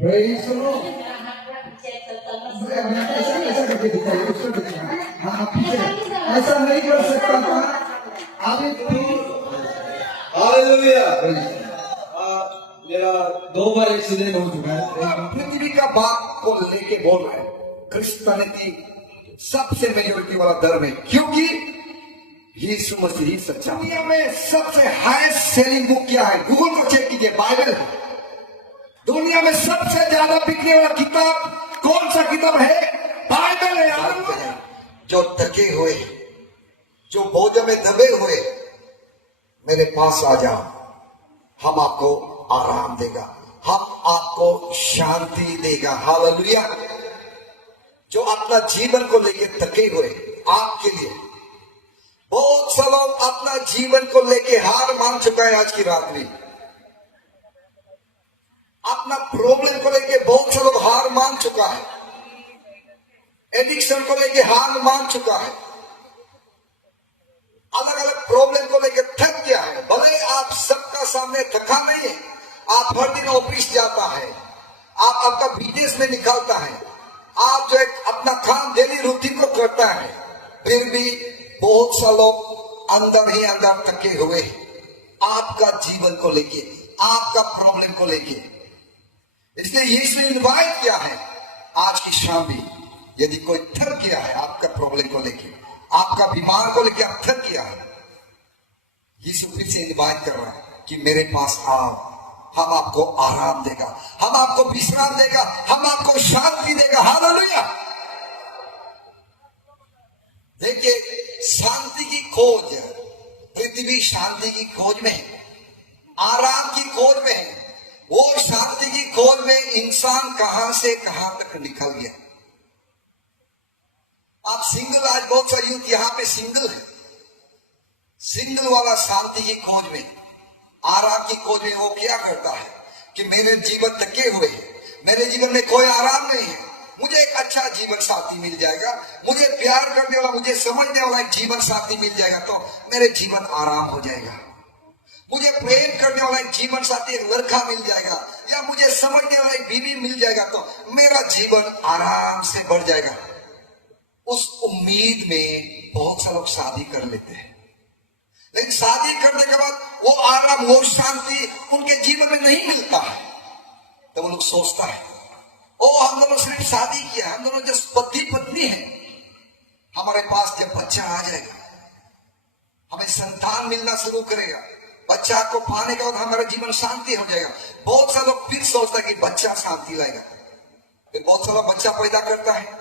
Praise the Lord. ऐसा करके दिखाइए, उसको दिखाइए। हाँ, पीछे ऐसा नहीं कर सकता था। अभी हालेलुया। मेरा 2 बार एक्सीडेंट हो चुका है। पृथ्वी का बाप को लेके बोल रहे हैं क्रिश्चियनिटी सबसे मेजोरिटी वाला धर्म है, क्योंकि यीशु मसीह ही सच्चा। दुनिया में सबसे हाईएस्ट सेलिंग बुक क्या है? गूगल को चेक कीजिए, बाइबल। दुनिया में सबसे ज्यादा बिकने वाला किताब कौन सा किताब है? बाइबल है यार। जो थके हुए, जो बोझ में दबे हुए, मेरे पास आ जाओ, हम आपको आराम देगा, हम आपको शांति देगा। हालेलुया। जो अपना जीवन को लेके थके हुए, आपके लिए बहुत सा लोग अपना जीवन को लेके हार मान चुका है। आज की रात में अपना प्रॉब्लम को लेके बहुत सा लोग हार मान चुका है, एडिक्शन को लेके हार मान चुका है, अलग अलग प्रॉब्लम को लेके थक गया है। भले आप सबका सामने थका नहीं है, आप हर दिन ऑफिस जाता है, आप आपका बिजनेस में निकालता है, आप जो एक अपना काम डेली रूटीन को करता है, फिर भी बहुत सा लोग अंदर ही अंदर थके हुए आपका जीवन को लेके, आपका प्रॉब्लम को लेके। इसलिए यीशु इनवाइट किया है आज की शाम भी, यदि कोई थक गया है आपका प्रॉब्लम को लेके, आपका बीमार को लेके आप थक गया है, यीशु फिर से इनवाइट कर रहा है कि मेरे पास आओ, हम आपको आराम देगा, हम आपको विश्राम देगा, हम आपको शांति देगा। हालेलुया। देखिए, शांति की खोज, पृथ्वी शांति की खोज में है, आराम की खोज में है। वो शांति की खोज में इंसान कहां से कहां तक निकल गया। आप सिंगल, आज बहुत सा यूथ यहां पे सिंगल है, सिंगल वाला शांति की खोज में, आराम की खोज में वो क्या करता है कि मेरे जीवन थके हुए हैं, मेरे जीवन में कोई आराम नहीं है, मुझे एक अच्छा जीवन साथी मिल जाएगा, मुझे प्यार करने वाला, मुझे समझने वाला एक जीवन साथी मिल जाएगा तो मेरे जीवन आराम हो जाएगा, मुझे प्रेम करने वाला एक जीवन साथी, एक लड़का मिल जाएगा, या मुझे समझने वाला एक बीवी मिल जाएगा तो मेरा जीवन आराम से बढ़ जाएगा। उस उम्मीद में बहुत से लोग शादी कर लेते हैं, लेकिन शादी करने के बाद वो आराम, वो शांति उनके जीवन में नहीं मिलता है। तो वो लोग सोचता है, ओ हम दोनों सिर्फ शादी किया, हम दोनों जस्ट पति पत्नी है, हमारे पास जब बच्चा आ जाएगा, हमें संतान मिलना शुरू करेगा, बच्चा को पाने के बाद हमारा जीवन शांति हो जाएगा। बहुत सा लोग फिर सोचता है कि बच्चा शांति लाएगा, फिर बहुत सारा बच्चा पैदा करता है,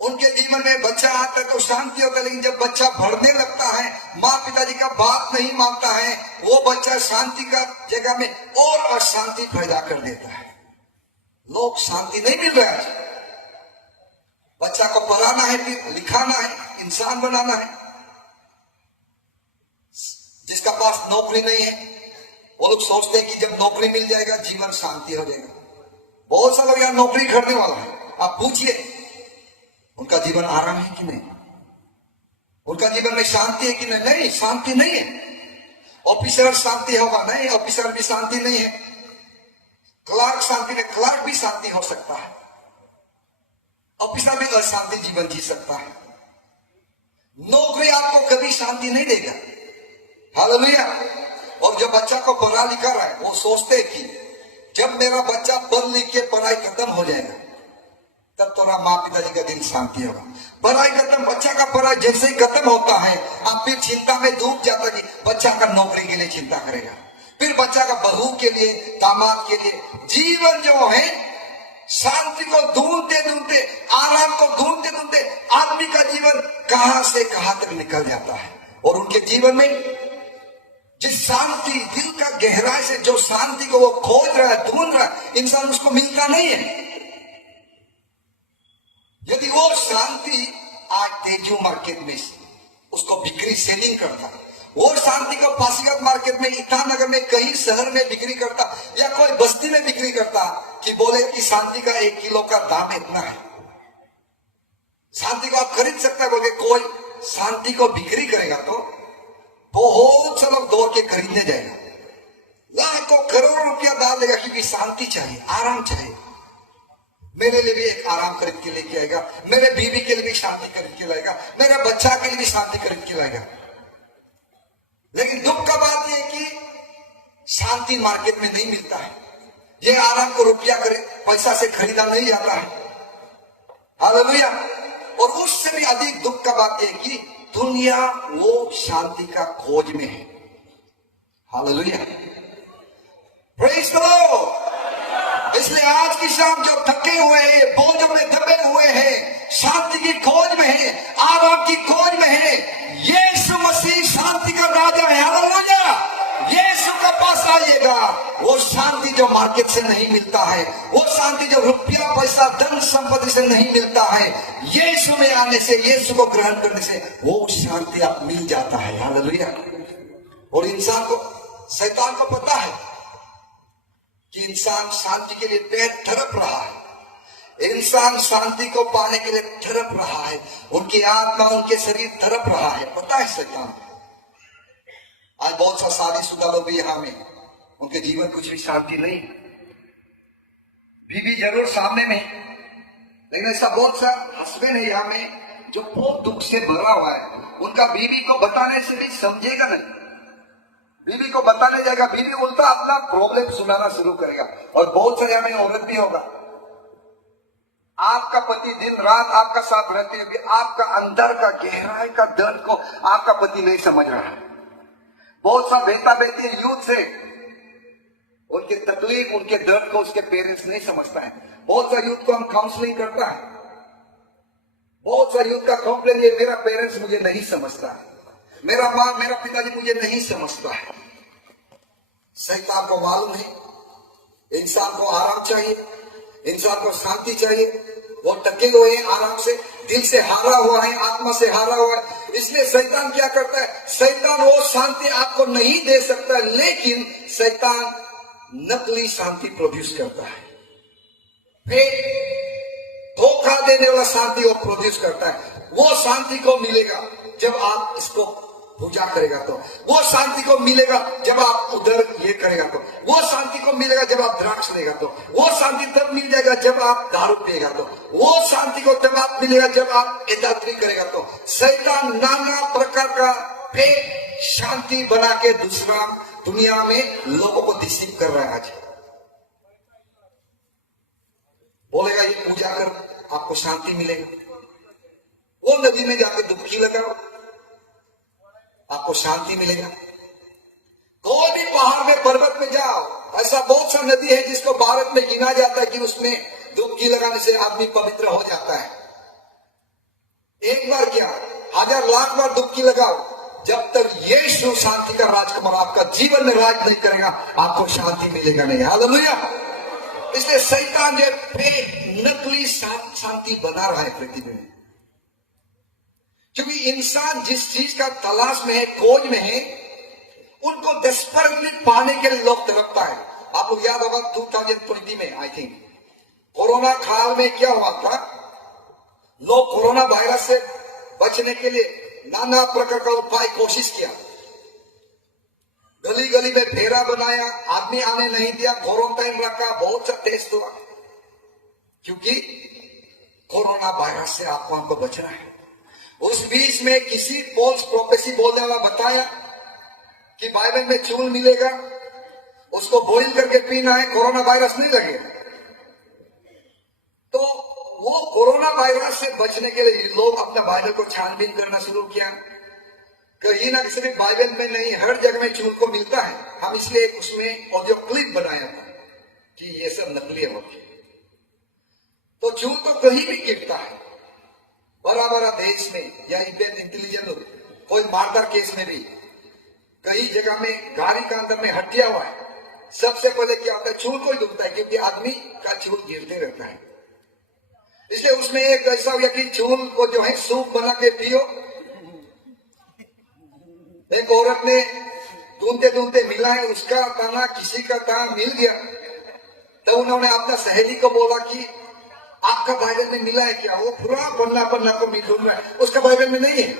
उनके जीवन में बच्चा आता है तो शांति होता है, लेकिन जब बच्चा बढ़ने लगता है, माँ पिताजी का बात नहीं मानता है, वो बच्चा शांति का जगह में और अशांति पैदा कर देता है। लोग शांति नहीं मिल रहा है, बच्चा को पढ़ाना है, फिर लिखाना है, इंसान बनाना है। जिसका पास नौकरी नहीं है, वो लोग सोचते हैं कि जब नौकरी मिल जाएगा जीवन शांति हो जाएगा। बहुत सा लोग यहाँ नौकरी करने वाला है, आप पूछिए उनका जीवन आराम है कि नहीं, उनका जीवन में शांति है कि नहीं? नहीं, शांति नहीं है। ऑफिसर शांति होगा? नहीं, ऑफिसर भी शांति नहीं है। क्लार्क शांति नहीं, क्लार्क भी शांति हो सकता है, ऑफिसर भी अशांति जीवन जी सकता है। नौकरी आपको कभी शांति नहीं देगा। हालेलुया। और जो बच्चा को पढ़ा लिखा रहा है, वो सोचते हैं कि जब मेरा बच्चा पढ़ लिख के पढ़ाई खत्म हो जाएगा तब थोड़ा माँ पिताजी का दिन शांति होगा। पढ़ाई खत्म, बच्चा का पढ़ाई जैसे ही खत्म होता है, आप फिर चिंता में डूब जाता कि बच्चा का नौकरी के लिए चिंता करेगा, फिर बच्चा का बहू के लिए, दामाद के लिए। जीवन जो है शांति को ढूंढते ढूंढते, आराम को ढूंढते ढूंढते आदमी का जीवन कहां से कहां तक निकल जाता है। और उनके जीवन में जिस शांति, दिल का गहराई से जो शांति को वो खोज रहा है, ढूंढ रहा है, इंसान उसको मिलता नहीं है। यदि वो शांति आज तेजू मार्केट में उसको बिक्री सेलिंग करता, वो शांति को पासीघाट मार्केट में, ईटानगर में, कहीं शहर में बिक्री करता, या कोई बस्ती में बिक्री करता, कि बोले कि शांति का 1 किलो का दाम इतना है, शांति को आप खरीद सकते हैं, बोले कोई शांति को बिक्री करेगा तो बहुत सा लोग दौड़ के खरीदने जाएगा, लाखों करोड़ों रुपया डाल देगा, क्योंकि शांति चाहिए, आराम चाहिए। मेरे लिए भी एक आराम खरीद के लेके आएगा, मेरे बीवी के लिए भी शांति खरीद के लाएगा, मेरे बच्चा के लिए भी शांति खरीद के लाएगा। लेकिन दुख का बात यह है कि शांति मार्केट में नहीं मिलता है। ये आराम को रुपया पैसा से खरीदा नहीं जाता है। हालेलुया। और उससे भी अधिक दुख का बात है कि दुनिया वो शांति का खोज में है। Hallelujah, praise the Lord. इसलिए आज की शाम जो थके हुए हैं, बोझों में दबे हुए हैं, शांति की खोज में है, आराम की खोज में है, यीशु मसीह शांति का राजा है। हालेलुया। यीशु के पास आइएगा, वो शांति जो मार्केट से नहीं मिलता है, वो शांति जो रुपया पैसा धन संपत्ति से नहीं मिलता है, यीशु में आने से, यीशु को ग्रहण करने से वो शांति आप मिल जाता है। हालेलुया। और इंसान को, शैतान को पता है कि इंसान शांति के लिए पेट तड़प रहा है, इंसान शांति को पाने के लिए तड़प रहा है, उनकी आत्मा उनके शरीर तड़प रहा है। पता है शैतान। आज बहुत सा शादीशुदा लोग भी यहाँ में, उनके जीवन कुछ भी शांति नहीं, बीवी जरूर सामने में, लेकिन ऐसा बहुत सा हस्बैंड है यहाँ में जो बहुत दुख से भरा हुआ है। उनका बीवी को बताने से भी समझेगा नहीं, बीवी को बताने जाएगा, बीवी उल्टा अपना प्रॉब्लम सुनाना शुरू करेगा। और बहुत सारे यहाँ में औरत भी होगा, आपका पति दिन रात आपका साथ रहते हुए भी आपका अंदर का गहराई का दर्द को आपका पति नहीं समझ रहा है। बहुत सा बेटा बेटी यूथ से उनकी तकलीफ, उनके दर्द को उसके पेरेंट्स नहीं समझता है। बहुत सा यूथ को हम काउंसलिंग करता है, बहुत सा यूथ का कंप्लेन ये, मेरा पेरेंट्स मुझे नहीं समझता है, मेरा माँ मेरा पिताजी मुझे नहीं समझता है। शैतान को मालूम है इंसान को आराम चाहिए, इंसान को शांति चाहिए। वो टके हुए हैं आराम से, दिल से हारा हुआ है, आत्मा से हारा हुआ है। इसलिए शैतान क्या करता है, शैतान वो शांति आपको नहीं दे सकता, लेकिन शैतान नकली शांति प्रोड्यूस करता है, धोखा देने वाला शांति वो प्रोड्यूस करता है। वो शांति को मिलेगा जब आप इसको पूजा करेगा, तो वो शांति को मिलेगा जब आप उधर ये करेगा, तो वो शांति को मिलेगा जब आप द्राक्ष लेगा, तो वो शांति तब मिल जाएगा जब आप दारू पिएगा, तो वो शांति को तब आप मिलेगा जब आप इदात्री करेगा। तो शैतान नाना प्रकार का फेक शांति बना के दूसरा दुनिया में लोगों को डिसीव कर रहा है। आज बोलेगा ये पूजा कर आपको शांति मिलेगा, वो नदी में जाके डुबकी लगाओ आपको शांति मिलेगा, कोई भी पहाड़ में पर्वत में जाओ, ऐसा बहुत सा नदी है जिसको भारत में गिना जाता है कि उसमें डुबकी लगाने से आदमी पवित्र हो जाता है। एक बार क्या, 1000 लाख बार डुबकी लगाओ, जब तक यीशु शांति का राजकुमार आपका जीवन में राज नहीं करेगा, आपको शांति मिलेगा नहीं। हालेलुया। इसलिए शैतान जो नकली शांति बना रहा है पृथ्वी में, क्योंकि इंसान जिस चीज का तलाश में है, खोज में है, उनको डेस्परेटली पाने के लिए लोग तड़पता है। आपको याद होगा 2020 में आई थिंक कोरोना काल में क्या हुआ था, लोग कोरोना वायरस से बचने के लिए नाना प्रकार का उपाय कोशिश किया, गली गली में फेरा बनाया, आदमी आने नहीं दिया, क्वारंटाइन रखा, बहुत सा टेस्ट हुआ, क्योंकि कोरोना वायरस से आपको हमको बचना है। उस बीच में किसी फॉल्स प्रोफेसी बोलने वाला बताया कि बाइबल में चूल मिलेगा, उसको बॉइल करके पीना है, कोरोना वायरस नहीं लगेगा। तो वो कोरोना वायरस से बचने के लिए लोग अपना बाइबल को छानबीन करना शुरू किया। कहीं ना सिर्फ बाइबल में नहीं, हर जगह में चूल को मिलता है। हम इसलिए उसमें ऑडियो क्लिप बनाया था कि ये सब नकली है। तो चूल तो कहीं भी गिरता है, बड़ा बड़ा देश में या इवेंट इंटेलिजेंट कोई मर्डर केस में भी कई जगह में गाड़ी का अंदर में हटिया हुआ है, सबसे पहले क्या होता है, चूल को ही डूबता है, क्योंकि आदमी का चूल गिरते रहता है। इसलिए उसमें एक ऐसा हो गया कि चूल को जो है सूप बना के पियो। एक औरत ने ढूंढते ढूंढते मिला है, उसका ताना किसी का ताना मिल गया, तो उन्होंने अपना सहेली को बोला कि आपका बाइबल में मिला है क्या? वो पूरा पन्ना पन्ना को ढूंढ रहा है, उसका बाइबल में नहीं है।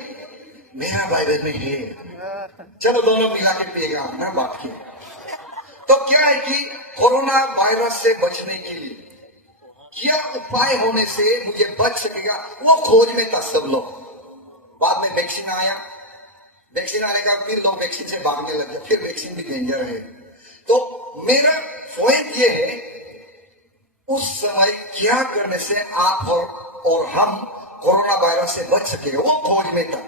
मेरा बाइबल में है, चलो दोनों मिला के पिएगा ना बात के। तो क्या है कि कोरोना वायरस से बचने के लिए क्या उपाय होने से मुझे बच सकेगा, वो खोज में था सब लोग। बाद में वैक्सीन आया, वैक्सीन आने का फिर लोग वैक्सीन से भागने लगे, फिर वैक्सीन भी डेंजर है। तो मेरा पॉइंट ये है, उस समय क्या करने से आप और हम कोरोना वायरस से बच सकेगा, वो खोज में था।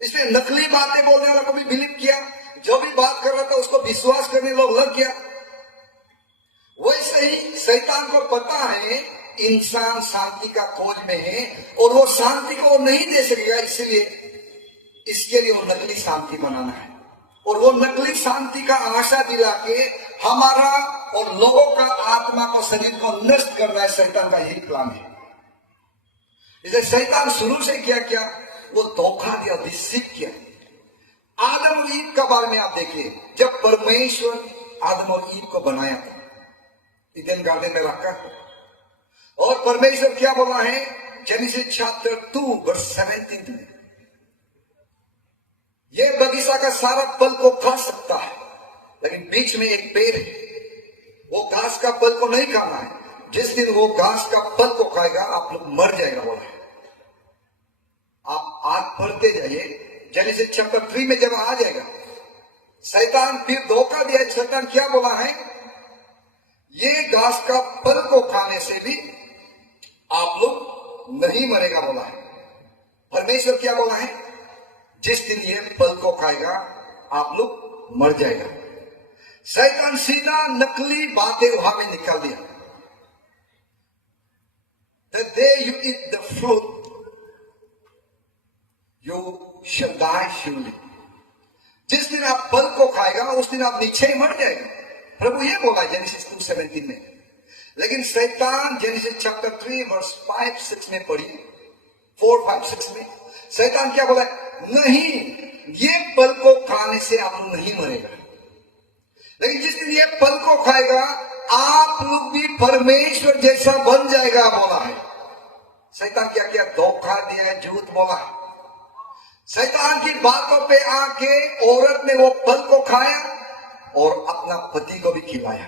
इसलिए नकली बातें बोलने वाला को भी बिलीव किया, जो भी बात कर रहा था उसको विश्वास करने लोग लग गया। वैसे ही शैतान को पता है इंसान शांति का खोज में है और वो शांति को नहीं दे सकेगा, इसलिए इसके लिए वो नकली शांति बनाना है और वो नकली शांति का आशा दिला के हमारा और लोगों का आत्मा को, शरीर को नष्ट करना है। शैतान का यही प्लान है। इसलिए शैतान शुरू से क्या किया, वो धोखा दिया, डिसीव किया। आदम और ईव का बारे में आप देखिए, जब परमेश्वर आदम और ईव को बनाया था ईडन गार्डन में रखा, और परमेश्वर क्या बोला है जेनेसिस चैप्टर 2 वर्स 17 में, ये बगीचा का सारा फल को खा सकता है लेकिन बीच में एक पेड़ है, वो घास का फल को नहीं खाना है, जिस दिन वो घास का फल को खाएगा आप लोग मर जाएगा बोला है। आप आज पढ़ते जाइए जेनेसिस चैप्टर 3 में जब आ जाएगा, शैतान फिर धोखा दिया। शैतान क्या बोला है, ये घास का फल को खाने से भी आप लोग नहीं मरेगा बोला है। परमेश्वर क्या बोला है, जिस दिन ये फल को खाएगा आप लोग मर जाएगा। शैतान सीधा नकली बातें वहां में निकाल दिया। The day you eat the fruit, you shall die surely. जिस दिन आप फल को खाएगा उस दिन आप निश्चय मर जाएगा, प्रभु ये बोला जेनेसिस 2:17 में। लेकिन शैतान जेनेसिस चैप्टर 3 वर्स 5-6 में पढ़ी, 4-5-6 में शैतान क्या बोला, नहीं ये फल को खाने से आप लोग नहीं मरेगा, लेकिन जिस दिन ये फल को खाएगा आप लोग भी परमेश्वर जैसा बन जाएगा बोला है। शैतान क्या किया, धोखा दिया, झूठ बोला। शैतान की बातों पे आके औरत ने वो फल को खाया और अपना पति को भी खिलाया।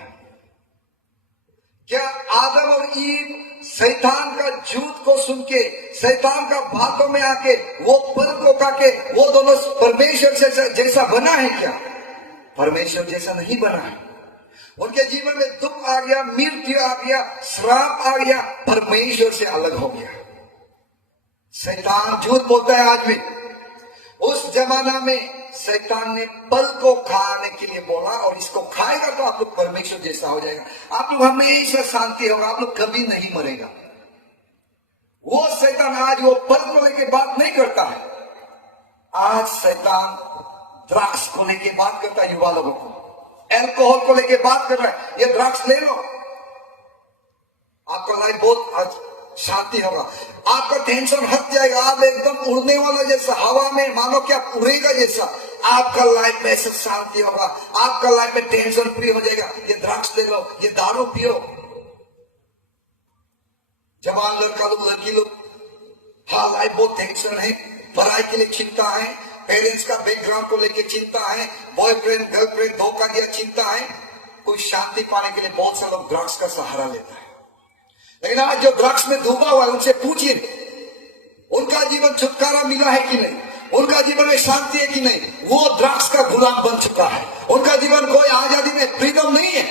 क्या आदम और ईव शैतान का झूठ को सुन के, शैतान का बातों में आके वो फल को खा के वो दोनों परमेश्वर से जैसा बना है क्या? परमेश्वर जैसा नहीं बना है। उनके जीवन में दुख आ गया, मृत्यु आ गया, श्राप आ गया, परमेश्वर से अलग हो गया। शैतान झूठ बोलता है आज भी। उस जमाना में शैतान ने फल को खाने के लिए बोला और इसको खाएगा तो आप लोग परमेश्वर जैसा हो जाएगा, आप लोग हमेशा शांति होगा, आप लोग कभी नहीं मरेगा। वो शैतान आज वो फल को लेके बात नहीं करता है। आज शैतान द्राक्ष को लेके बात करता है, युवा लोगों को अल्कोहल को लेके बात कर रहा है, ये द्राक्ष ले लो आपका लाइफ बहुत शांति होगा, आपका टेंशन हट जाएगा, आप एकदम उड़ने वाला जैसा, हवा में मानो क्या उड़ेगा जैसा, आपका लाइफ में ऐसा शांति होगा, आपका लाइफ में टेंशन फ्री हो जाएगा। ये द्राक्ष ले लो, ये दारू पियो। जवान लड़का लोग, लड़की लोग, हाँ लाइफ बहुत टेंशन है, पढ़ाई के लिए चिंता है, पेरेंट्स का बैकग्राउंड को लेके चिंता है, बॉयफ्रेंड गर्लफ्रेंड धोखा दिया चिंता है। कोई शांति पाने के लिए बहुत से लोग ड्रग्स का सहारा लेता है। लेकिन आज जो ड्रग्स में डूबा हुआ है उनसे पूछिए, उनका जीवन छुटकारा मिला है कि नहीं, उनका जीवन में शांति है कि नहीं। वो ड्रग्स का गुलाम बन चुका है, उनका जीवन कोई आजादी में फ्रीडम नहीं है।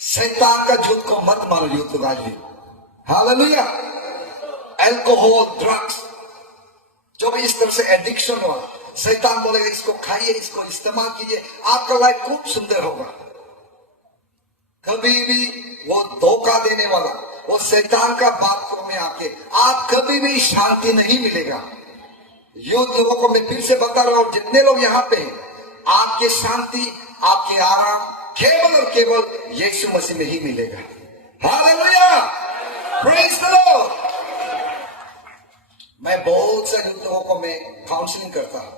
शैतान का झूठ को मत मानो यूथ आज भी। हालेलुया। अल्कोहल, ड्रग्स, जो भी इस तरह से एडिक्शन हुआ, शैतान बोलेगा इसको खाइए, इसको इस्तेमाल कीजिए, आपका लाइफ खूब सुंदर होगा। कभी भी वो धोखा देने वाला, वो शैतान का बातों में आके आप कभी भी शांति नहीं मिलेगा। यूथ लोगों को मैं फिर से बता रहा हूं, जितने लोग यहाँ पे हैं, आपके शांति, आपके आराम केवल और केवल यीशु मसीह में ही मिलेगा। Hallelujah, praise the Lord. मैं बहुत से यूथ लोगों को मैं काउंसलिंग करता हूं,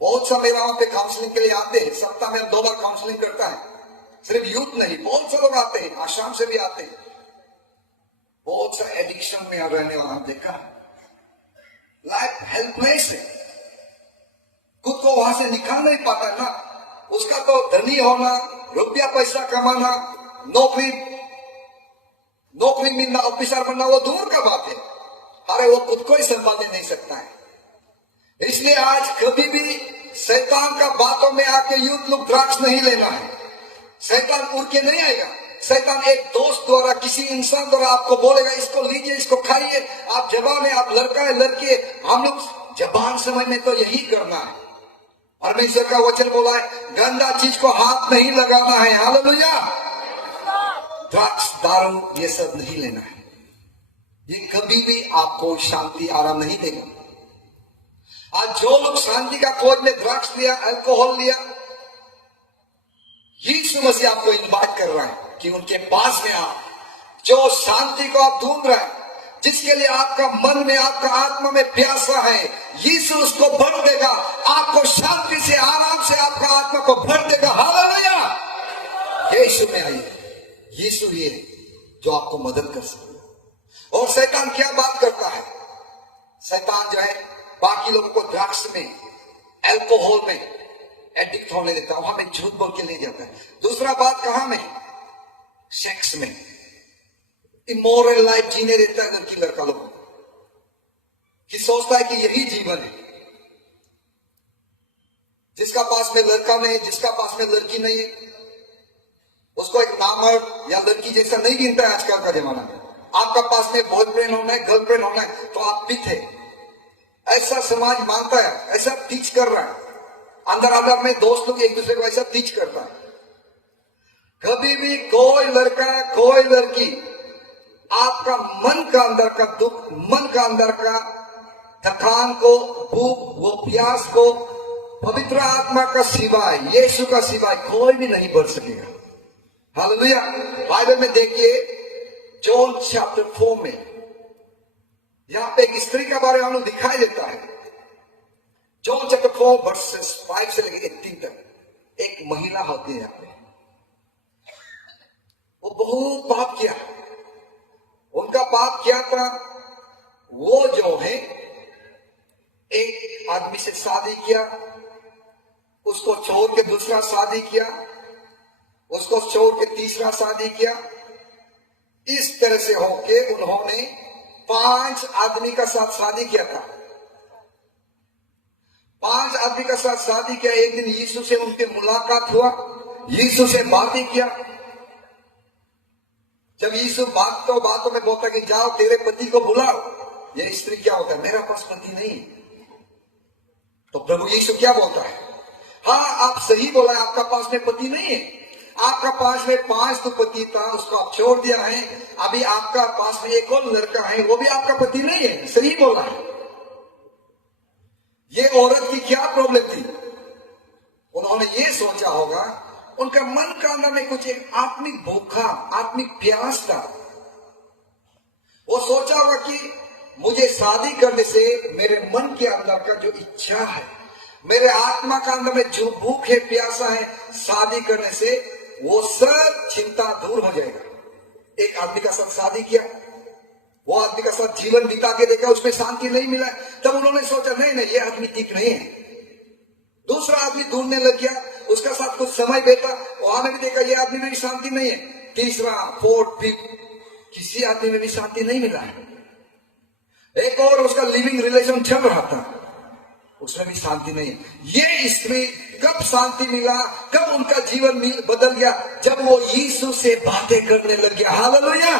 बहुत सा मेरा वहां पे काउंसलिंग के लिए आते हैं, सप्ताह में 2 बार काउंसलिंग करता है। सिर्फ यूथ नहीं, बहुत से लोग आते हैं, आसाम से भी आते हैं, बहुत सा एडिक्शन में रहने वाला देखा। लाइफ हेल्पलेस है, खुद को वहां से निकाल नहीं पाता ना। उसका तो धनी होना, रुपया पैसा कमाना, नौकरी मिलना, ऑफिसर बनना वो दूर का बात है। अरे वो खुद को ही संभालने नहीं सकता है। इसलिए आज कभी भी शैतान का बातों में आके यूथ लोग ड्रग्स नहीं लेना है। शैतान उड़ के नहीं आएगा। शैतान एक दोस्त द्वारा, किसी इंसान द्वारा आपको बोलेगा इसको लीजिए, इसको खाइए। आप जवान है, आप लड़का है, लड़की है, हम लोग जबान समय में तो यही करना है। परमेश्वर का वचन बोला है गंदा चीज को हाथ नहीं लगाना है। हालेलुया। ड्रग्स, दारू ये सब नहीं लेना है। ये कभी भी आपको शांति आराम नहीं देगा। आज जो लोग शांति का खोज में ड्रग्स लिया, अल्कोहल लिया, यीशु मसीह आपको इनवाइट कर रहा है कि उनके पास में आप जो शांति को आप ढूंढ रहे हैं, जिसके लिए आपका मन में, आपका आत्मा में प्यासा है, यीशु उसको भर देगा। आपको शांति से, आराम से आपका आत्मा को भर देगा। हालेलुया। यीशु में आइए। यीशु ये जो आपको मदद कर सकता। और शैतान क्या बात करता है? शैतान जो है बाकी लोगों को ड्रग्स में, अल्कोहल में एडिक्ट होने देता है, वहां में झूठ बोल के ले जाता है। दूसरा बात कहां में? सेक्स में इमोरल लाइफ जीने देता है लड़की लड़का लोगों कि सोचता है कि यही जीवन है। जिसका पास में लड़का नहीं, जिसका पास में लड़की नहीं है, उसको एक नामर्द या लड़की जैसा नहीं गिनता है आजकल का जमाना में। आपका पास में बॉयफ्रेंड होना है, गर्लफ्रेंड होना है तो आप पिट है, ऐसा समाज मानता है, ऐसा टीच कर रहा है। अंदर अंदर में दोस्त लोग एक दूसरे को ऐसा टीच करता है। कभी भी कोई लड़का, कोई लड़की आपका मन का अंदर का दुख, मन का अंदर का थकान को, भूख, वो प्यास को पवित्र आत्मा का सिवाय, यीशु का सिवाय कोई भी नहीं भर सकेगा। हालेलुया। बाइबल में देखिए जॉन चैप्टर 4 में यहां पे एक स्त्री का बारे में दिखाई देता है। जॉन चैप्टर 4 वर्सेस 5 से लेकर 18 तक एक महिला होती है। यहां पे वो बहुत पाप किया। उनका पाप क्या था? वो जो है एक आदमी से शादी किया, उसको छोड़ के दूसरा शादी किया, उसको छोड़ के तीसरा शादी किया। इस तरह से होके उन्होंने 5 आदमी का साथ शादी किया था। 5 आदमी का साथ शादी किया। एक दिन यीशु से उनकी मुलाकात हुआ, यीशु से बातें किया। जब यीशु बातों में बोलता कि जाओ तेरे पति को बुलाओ, ये स्त्री क्या होता है? मेरा पास पति नहीं है। तो प्रभु यीशु क्या बोलता है? हाँ, आप सही बोला, आपका पास में पति नहीं है। आपका पास में 5 तो पति था, उसको आप छोड़ दिया है। अभी आपका पास में एक और लड़का है, वो भी आपका पति नहीं है। सही बोला है। ये औरत की क्या प्रॉब्लम थी? उन्होंने ये सोचा होगा, उनका मन का अंदर में कुछ एक आत्मिक भूखा, आत्मिक प्यास था। वो सोचा होगा कि मुझे शादी करने से मेरे मन के अंदर का जो इच्छा है, मेरे आत्मा का अंदर में जो भूख है, प्यासा है, शादी करने से वो सब चिंता दूर हो जाएगा। एक आदमी का साथ शादी किया, वो आदमी का साथ जीवन बिता के देखा, उसमें शांति नहीं मिला। तब उन्होंने सोचा नहीं, ये आदमी ठीक नहीं है। दूसरा आदमी ढूंढने लग गया, उसका साथ कुछ समय बीता, वहां में भी देखा ये आदमी में भी शांति नहीं है। तीसरा, फोर्थ, फिफ्थ, किसी आदमी में भी शांति नहीं मिला है। एक और उसका लिविंग रिलेशन चल रहा था, उसमें भी शांति नहीं। ये स्त्री कब शांति मिला, कब उनका जीवन बदल गया? जब वो यीशु से बातें करने लग गया। हालेलुया।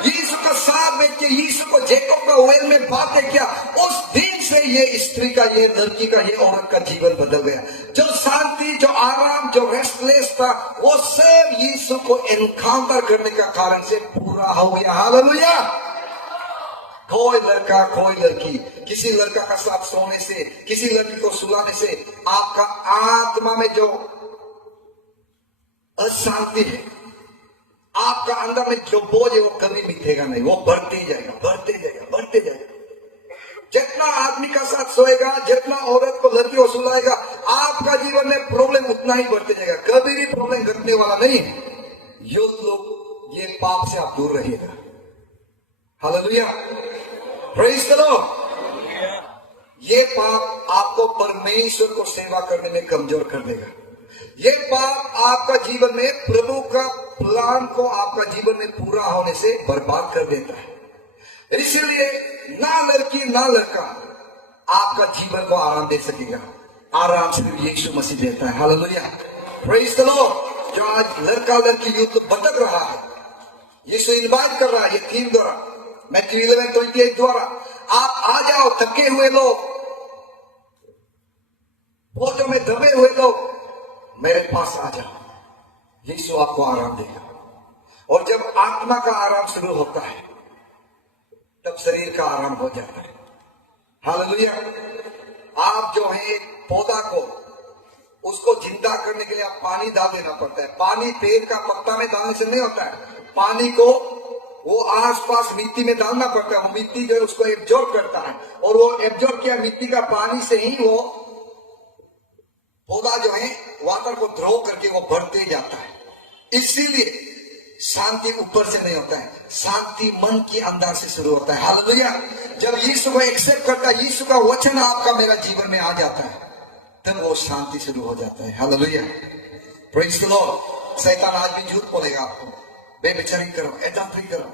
यीशु का साथ बैठ के यीशु को जैकब का वेल में बातें किया। उस दिन से ये स्त्री का, ये लड़की का, ये औरत का जीवन बदल गया। जो शांति, जो आराम, जो रेस्टलेस था, वो सब यीशु को एनकाउंटर करने का कारण से पूरा हो गया। हालेलुया। कोई लड़का, कोई लड़की, किसी लड़का का साथ सोने से, किसी लड़की को सुलाने से आपका आत्मा में जो अशांति है, आपका अंदर में जो बोझ है, वो कभी मिटेगा नहीं। वो बढ़ते ही जाएगा, बढ़ते जाएगा, बढ़ते जाएगा। जितना आदमी का साथ सोएगा, जितना औरत को, लड़की को सुलाएगा, आपका जीवन में प्रॉब्लम उतना ही बढ़ते जाएगा। कभी भी प्रॉब्लम घटने वाला नहीं है। यूथ लोग, ये पाप से आप दूर रहिएगा। हालेलुया। Praise the Lord. ये पाप आपको परमेश्वर को सेवा करने में कमजोर कर देगा। ये पाप आपका जीवन में प्रभु का प्लान को आपका जीवन में पूरा होने से बर्बाद कर देता है। इसीलिए ना लड़की ना लड़का आपका जीवन को आराम दे सकेगा। आराम सिर्फ यीशु मसीह देता है। Hallelujah, praise the Lord. जो आज लड़का लड़की युद्ध भटक रहा है, यीशु इनवाइट कर रहा है ये थीम द्वारा, मैथ्यू 11:28 द्वारा, आप आ जाओ थके हुए लोग, बोझों में दबे हुए लोग, मेरे पास आ जाओ। यीशु आपको आराम देगा। और जब आत्मा का आराम शुरू होता है तब शरीर का आराम हो जाता है। हालेलुया। आप जो है एक पौधा को उसको जिंदा करने के लिए आप पानी डाल देना पड़ता है। पानी पेड़ का पत्ता में डालने से नहीं होता है, पानी को वो आसपास मिट्टी में डालना पड़ता है। वो मिट्टी जो उसको एब्जॉर्ब करता है और वो एब्जॉर्ब किया मिट्टी का पानी से ही वो पौधा जो है वाटर को ड्रॉ करके वो बढ़ते जाता है। इसीलिए शांति ऊपर से नहीं होता है, शांति मन के अंदर से शुरू होता है। हालेलुया। जब यीशु को एक्सेप्ट करता है, यीशु का वचन आपका मेरा जीवन में आ जाता है, तब वो शांति शुरू हो जाता है। Hallelujah, praise the Lord. शैतान आज भी झूठ बोलेगा आपको, बेविचारी करो, एडल्टरी करो,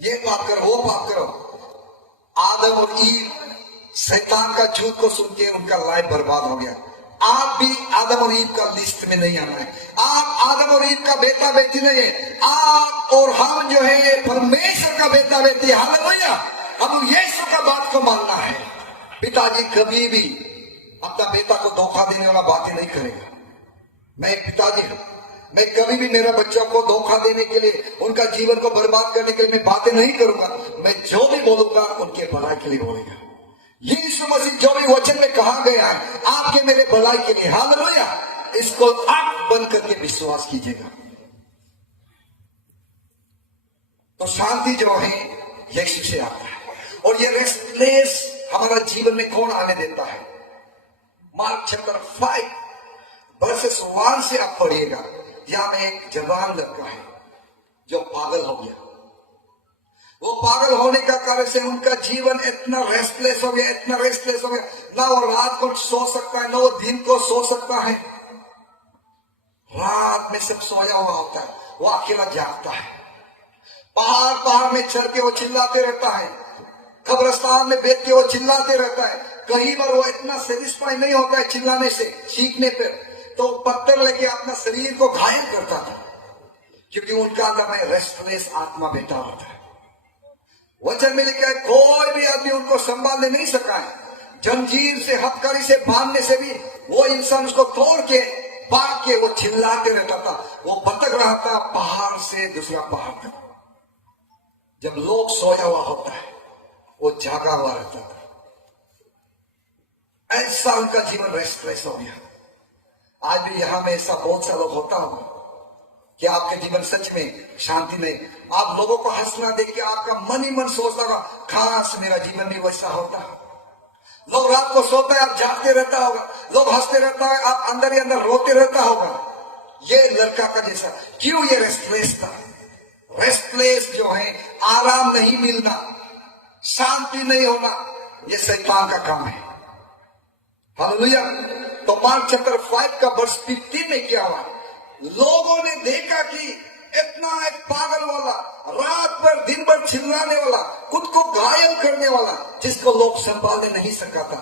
ये पाप करो, वो पाप करो। आदम और ईव शैतान का झूठ को सुन के उनका लाइफ बर्बाद हो गया। आप भी आदम और ईव का लिस्ट में नहीं आना है। आप आदम और ईव का बेटा बेटी नहीं है, आप और हम जो है परमेश्वर का बेटा बेटी। हालेलुया। हम यीशु का बात को मानना है। पिताजी कभी भी अपना बेटा को धोखा देने वाला बातें नहीं करेगा। मैं एक पिताजी हूं, मैं कभी भी मेरे बच्चों को धोखा देने के लिए, उनका जीवन को बर्बाद करने के लिए मैं बातें नहीं करूंगा। मैं जो भी बोलूंगा उनके भलाई के लिए बोलेगा। यीशु मसीह जो भी वचन में कहा गया है आपके मेरे भलाई के लिए। हालेलुया। इसको आंख बंद करके विश्वास कीजिएगा। तो शांति जो है यीशु से आता है। और ये रेस्टलेस हमारा जीवन में कौन आने देता है? मार्क चैप्टर 5 वर्सेस 1 से आप पढ़िएगा। यहां में एक जवान लड़का है जो पागल हो गया। वो पागल होने का कारण से उनका जीवन इतना रेस्टलेस हो गया, इतना रेस्टलेस हो गया, ना वो रात को सो सकता है, ना वो दिन को सो सकता है। रात में सब सोया हुआ होता है, वो अकेला जागता है। पहाड़ पहाड़ में चढ़ के वो चिल्लाते रहता है, कब्रिस्तान में बैठ के वो चिल्लाते रहता है। कहीं बार वो इतना सेटिस्फाई नहीं होता है चिल्लाने से, चीखने पर, तो पत्थर लेके अपना शरीर को घायल करता था, क्योंकि उनका अंदर में रेस्टलेस आत्मा बैठा होता है। वचन में लिखा है कोई भी आदमी उनको संभालने नहीं सका है। जंजीर से, हथकड़ी से बांधने से भी वो इंसान उसको तोड़ के भाग के वो चिल्लाते रहता था। वो भटक रहा था पहाड़ से दूसरा पहाड़ तक। जब लोग सोया हुआ होता है वो जागा हुआ रहता था। ऐसा उनका जीवन रेस्टलेस हो गया। आज भी यहां में ऐसा बहुत सा लोग होता होगा कि आपके जीवन सच में शांति नहीं। आप लोगों को हंसना देख के आपका मन ही मन सोचता होगा काश मेरा जीवन भी वैसा होता। लोग रात को सोता है, आप जागते रहता होगा। लोग हंसते रहता है, आप अंदर ही अंदर रोते रहता होगा। ये लड़का का जैसा। क्यों? ये रेस्टलेस था। रेस्टलेस जो है, आराम नहीं मिलना, शांति नहीं होना, ये शैतान का काम है। हालेलुया। तो मार्क चैप्टर 5 का वर्स 15 में क्या हुआ? लोगों ने देखा कि इतना एक पागल वाला, रात भर दिन भर चिल्लाने वाला, खुद को घायल करने वाला, जिसको लोग संभालने नहीं सका था,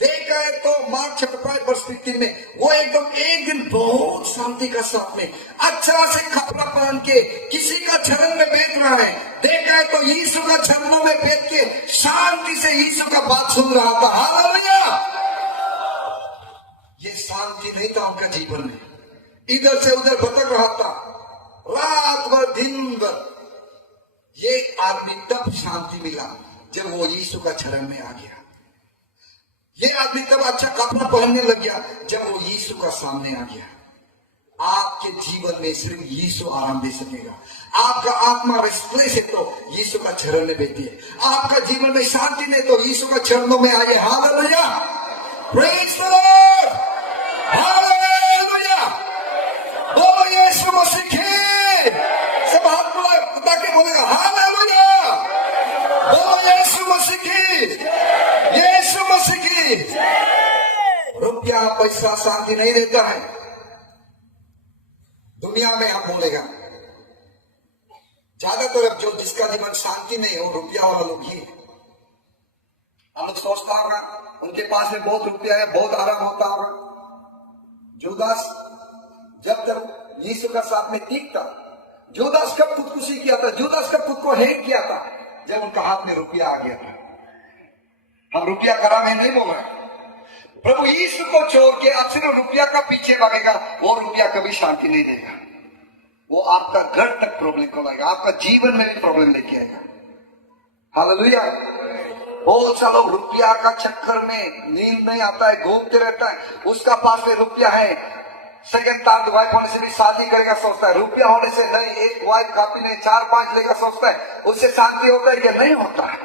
देखा है। तो मार्क चैप्टर 5 वर्स 15 में वो एकदम एक दिन बहुत शांति का साथ में अच्छा से कपड़ा पहन के किसी का चरण में बैठ रहा है। देखा है तो यीशु का चरणों में बैठ के शांति से यीशु का बात सुन रहा था। हालेलुया। ये शांति नहीं था उनका जीवन में, इधर से उधर भटक रहा था रात भर दिन भर। ये आदमी तब शांति मिला जब वो यीशु का चरण में आ गया। ये आदमी तब अच्छा कपड़ा पहनने लग गया जब वो यीशु का सामने आ गया। आपके जीवन में सिर्फ यीशु आराम दे सकेगा। आपका आत्मा रेस्टलेस है तो यीशु का चरण में बैठिए। आपका जीवन में शांति नहीं तो यीशु का चरणों में आइए। Hallelujah, praise the Lord, hallelujah. बोलो यीशु मसीह की। सब हाथ बुला के बोलेगा हालेलुया। बोलो यीशु मसीह की। यीशु रुपया पैसा शांति नहीं देता है। दुनिया में हम बोलेगा ज्यादातर अब जो जिसका जीवन शांति नहीं हो रुपया वाला लोग ही है। हम लोग सोचता होगा उनके पास में बहुत रुपया है, बहुत आराम होता होगा। जुदास जब तक यीशु का साथ में ठीक था, जुदास कब खुदकुशी किया था, जुदास कब खुद को हैंग किया था, जब उनका हाथ में रुपया आ गया था। हम रुपया करा में नहीं बोल रहे। प्रभु यीशु को छोड़ के आप सिर्फ रुपया का पीछे भागेगा, वो रुपया कभी शांति नहीं देगा। वो आपका घर तक प्रॉब्लम को लाएगा, आपका जीवन में भी प्रॉब्लम लेके आएगा। हालेलुया। बहुत सा लोग रुपया का चक्कर में नींद नहीं आता है, घूमते रहता है। उसका पास में रुपया है, सेकंड थर्ड वाइफ होने से भी शादी करेगा सोचता है, रुपया होने से नहीं, एक वाइफ काफी नहीं, 4-5 लेगा सोचता है, उससे शांति होता है कि नहीं होता है।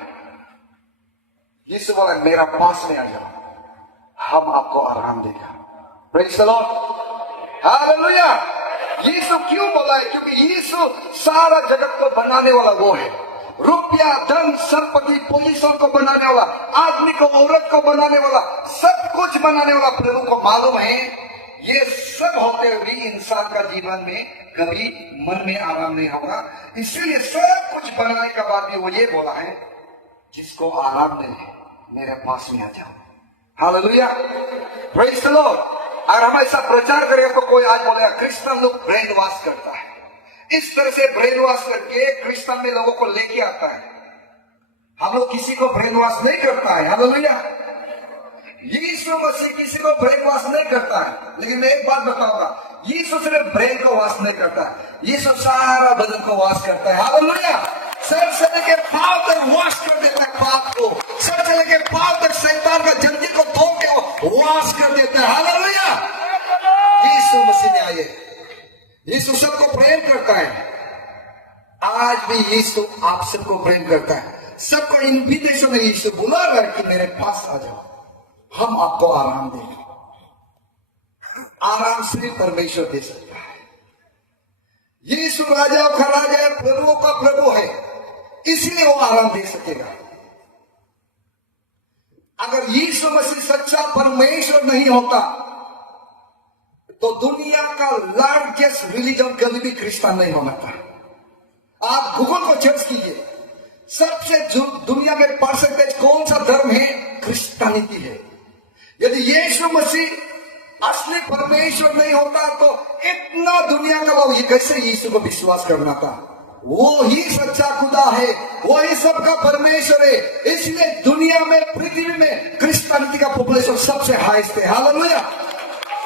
यीशु बोला मेरा पास में आ जाओ, हम आपको आराम देगा। Praise the Lord. हालेलुया। यीशु क्यों बोला है? क्योंकि यीशु सारा जगत को बनाने वाला वो है। रुपया, धन, संपत्ति, पोजीशन को बनाने वाला, आदमी को, औरत को बनाने वाला, सब कुछ बनाने वाला प्रभु को मालूम है। ये सब होते हुए भी इंसान का जीवन में कभी मन में आराम नहीं होगा। इसीलिए सब कुछ बनाने के बाद भी वो ये बोला है जिसको आराम नहीं है मेरे पास में आ जाओ। हालेलुया। Praise the Lord. अगर हम ऐसा प्रचार करेंगे तो कोई आज बोलेगा क्रिश्चियन लोग ब्रेन वॉश करता है। इस तरह से ब्रेन वॉश करके क्रिश्चियन में लोगों को लेके आता है। हम लोग किसी को ब्रेन वॉश नहीं करता है। हालेलुया। यीशु मसीह किसी को ब्रेन वॉश नहीं करता है। लेकिन मैं एक बात बताऊंगा, यीशु सिर्फ ब्रेन को वॉश नहीं करता है, यीशु सारा बदन को वॉश करता है। हालेलुया। सर से लेके पांव तक वॉश कर देता है पाप को, सर से लेके पांव तक शैतान का जंजीर को तोड़ के वॉश कर देता है। हालेलुया। यीशु मसीह ने आए, यीशु सबको प्रेम करता है। आज भी यीशु आप सबको प्रेम करता है। सबको इन्विटेशन है, यीशु बुला रहा है कि मेरे पास आ जाओ, हम आपको आराम देंगे। आराम सिर्फ परमेश्वर दे सकता है। यीशु राजाओं का राजा है, प्रभुओं का प्रभु है, इसलिए वो आराम दे सकेगा। अगर यीशु मसीह सच्चा परमेश्वर नहीं होता तो दुनिया का लार्जेस्ट रिलीजन कभी भी क्रिश्चियन नहीं होना था। आप गूगल को सर्च कीजिए, सबसे दुनिया में परसेंटेज कौन सा धर्म है? क्रिश्चियनिटी है। यदि यीशु मसीह असली परमेश्वर नहीं होता तो इतना दुनिया का लोग ये कैसे यीशु को विश्वास करना था? वो ही सच्चा खुदा है, वो ही सबका परमेश्वर है। इसलिए दुनिया में, पृथ्वी में क्रिश्चियनिटी का पॉपुलेशन सबसे हाईएस्ट है। हालेलुया।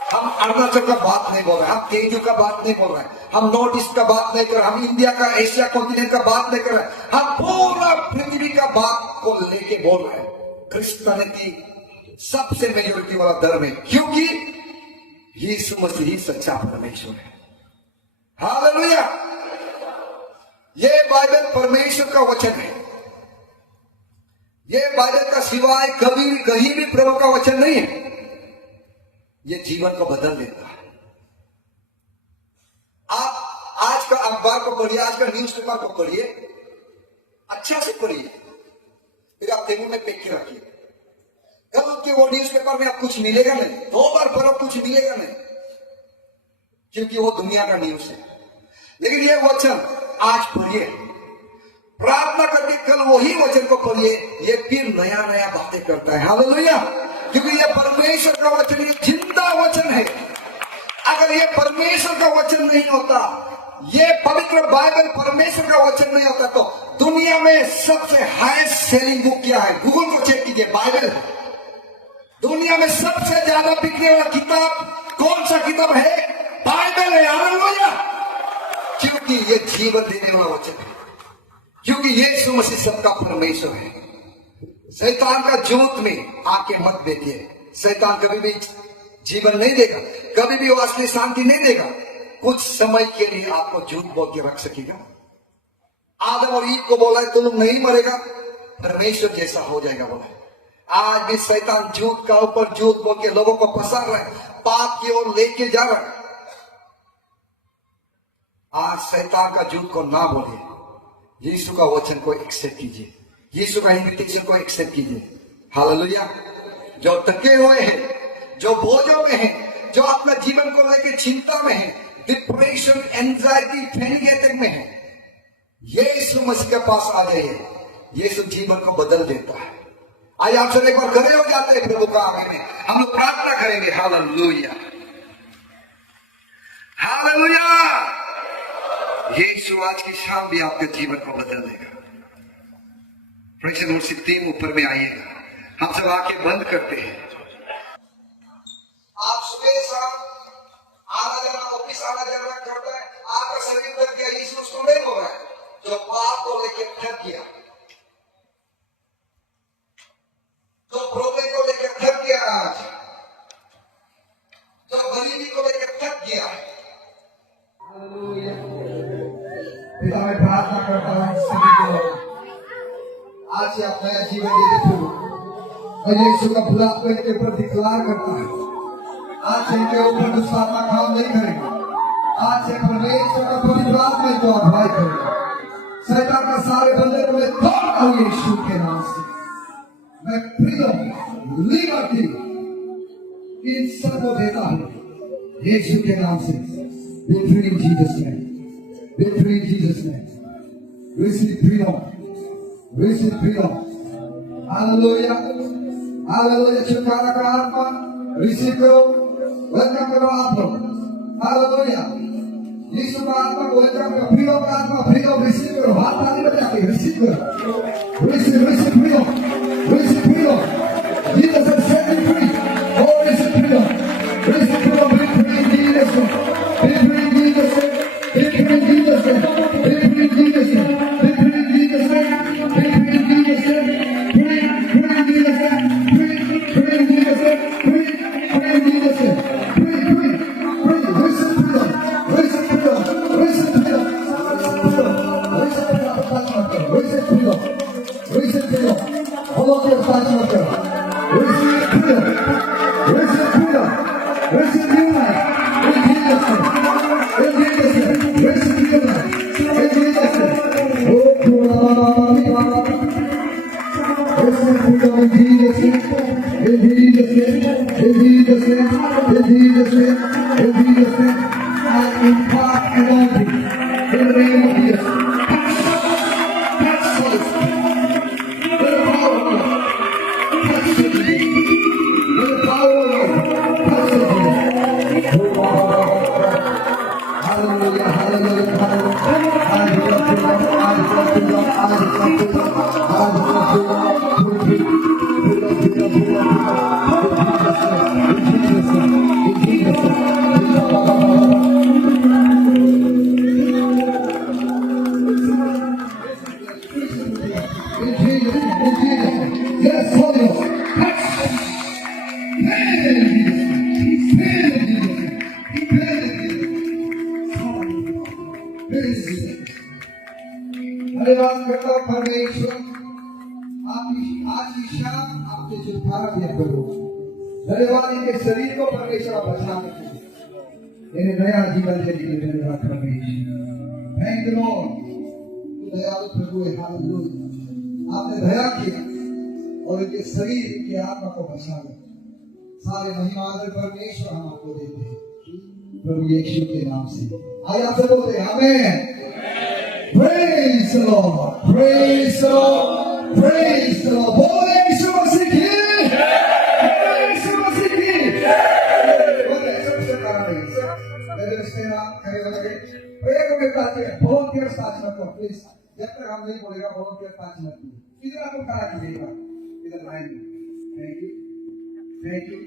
हम अरुणाचल का बात नहीं बोल रहे, हम तेजू का बात नहीं बोल रहे, हम नॉर्थ ईस्ट का बात नहीं कर रहे, हम इंडिया का, एशिया कॉन्टिनेंट का बात नहीं कर रहे, हम पूरा पृथ्वी का बात को लेके बोल रहे हैं। क्रिश्चियनिटी सबसे मेजोरिटी वाला धर्म है, क्योंकि यीशु मसीह ही सच्चा परमेश्वर है। हालेलुया। ये बाइबल परमेश्वर का वचन है। ये बाइबल का सिवाय कभी भी कहीं भी प्रभु का वचन नहीं है। ये जीवन को बदल देता है। आप आज का अखबार को पढ़िए, आज का न्यूज़पेपर को पढ़िए, अच्छा से पढ़िए, फिर आप टेबल में फेंक के रखिए। कल के वो न्यूज़पेपर में आप कुछ मिलेगा नहीं, 2 बार पढ़ो कुछ मिलेगा नहीं, क्योंकि वो दुनिया का न्यूज़ है। लेकिन ये वचन आज पढ़िए, प्रार्थना करके कल वही वचन को पढ़िए, ये फिर नया नया बातें करता है। हालेलुया। क्योंकि ये परमेश्वर का वचन, ये जिंदा वचन है। अगर ये परमेश्वर का वचन नहीं होता, ये पवित्र बाइबल परमेश्वर का वचन नहीं होता, तो दुनिया में सबसे हाईएस्ट सेलिंग बुक क्या है? गूगल को चेक कीजिए, बाइबल। दुनिया में सबसे ज्यादा बिकने वाला किताब कौन सा किताब है? बाइबल है। हालेलुया। क्योंकि ये जीवन देने वाला वचन है, क्योंकि यीशु मसीह सबका परमेश्वर है। शैतान का झूठ में आके मत बैठिए। शैतान कभी भी जीवन नहीं देगा, कभी भी वो असली शांति नहीं देगा। कुछ समय के लिए आपको झूठ बोल के रख सकेगा। आदम और ईव को बोला है तुम नहीं मरेगा, परमेश्वर जैसा हो जाएगा बोला। आज भी शैतान झूठ का ऊपर झूठ बोल के लोगों को फंसा रहा है, पाप की ओर लेके जा रहा है। आज शैतान का झूठ को ना बोलिए, यीशु का वचन को एक्सेप्ट कीजिए, यीशु का इन्विटेशन को एक्सेप्ट कीजिए। हालेलुया। जो थके हुए हैं, जो बोझों में है, जो अपना जीवन को लेकर चिंता में है, डिप्रेशन, एंजाइटी, पैनिक अटैक में है, यीशु मसीह के पास आ जाइए। यीशु जीवन को बदल देता है। आइए आप सब एक बार खड़े हो जाते हैं प्रभु का आगे में, हम लोग प्रार्थना करेंगे। Hallelujah, hallelujah. यीशु आज की शाम भी आपके जीवन को बदल देगा। Praise the Lord. टीम ऊपर में आइएगा, हम सब आंखें बंद करते हैं। आप सुबह शाम आना जाना, ऑफिस आना जाना करता है, आपका शरीर बन गया, यीशु उसको नहीं बोल रहा है। जो पाप को लेके थक गया, जो प्रॉब्लम को लेकर थक गया, आज जो गरीबी को लेकर थक गया, पिता मैं प्रार्थना करता हूं सभी को आज से आप नया जीवन देते प्रभु। मैं यीशु का भला इनके ऊपर डिक्लेयर करता हूं, आज से इनके ऊपर दुष्टात्मा काम नहीं करेगा। आज से परमेश्वर का पवित्र आत्मा इनको अगुवाई करेगा। शैतान का सारे बंधन को मैं तोड़ता हूं यीशु के नाम से। मैं फ्रीडम, लिबर्टी इन सबको देता हूं यीशु के नाम से। Be free in Jesus' name. Be free in Jesus' name. Receive freedom. Receive freedom. Hallelujah. Hallelujah. छुटकारा का आत्मा रिसीव करो, वेलकम करो आप लोग। हालेलुया। यीशु का आत्मा को वेलकम करो, फ्रीडम का आत्मा, फ्रीडम रिसीव करो। हाथ ताली बजा के रिसीव करो। Receive freedom, receive freedom. Jesus has set you free. Oh, receive freedom. Receive freedom. Be free in Jesus' name. Be free in Jesus' name. Be free in Jesus' name. Be free in Jesus' name. Be free in Jesus' name. Be free in Jesus' name. Free in Jesus' name. Free in Jesus' name. Free in Jesus' name. Free. Receive freedom. Receive freedom. Receive freedom. Receive freedom. Receive freedom. Volunteer touch not there. Receive freedom. Receive freedom. Receive new life. In Jesus' name. In Jesus' name. Receive new life. In Jesus' name. Oh, receive freedom in Jesus' name. In Jesus' name. In Jesus' name. In Jesus' name. In Jesus' name. I impart anointing in the name of Jesus. Touch souls. With the power of God. Touch the disease. With the power of God. Touch the disease. Hallelujah, hallelujah, hallelujah. I declare freedom, I declare freedom, I declare freedom, I declare freedom, freedom, freedom, freedom, in Jesus' name, in Jesus' name. Yes, Holy Ghost. धन्यवाद करता हूं परमेश्वर, आज की शाम आपके छुटकारा दिया करो। धन्यवाद इनके शरीर को परमेश्वर बचाने के लिए, इन्हें नया जीवन देने के लिए धन्यवाद परमेश्वर। थैंक यू लॉर्ड, तू दयालु प्रभु है। हालेलुया। आपने दया किया और इनके शरीर की आत्मा को बचा लिया। सारे महिमा आदर परमेश्वर हम आपको देते हैं प्रभु यीशु के नाम से। आइए आप सब बोलते हैं आमीन। Praise the Lord, praise the Lord, praise the Lord. बोले यीशु मसीह की, यीशु मसीह की। बोले सबसे कारण है, मेरे रिश्ते में खड़े हो जाइए। एक मिनट आते हैं, volunteer start मत करो प्लीज। जब तक हम नहीं बोलेगा volunteer start मत कीजिए। इधर आपको खड़ा कीजिएगा, इधर लाइन में। Thank you, thank you.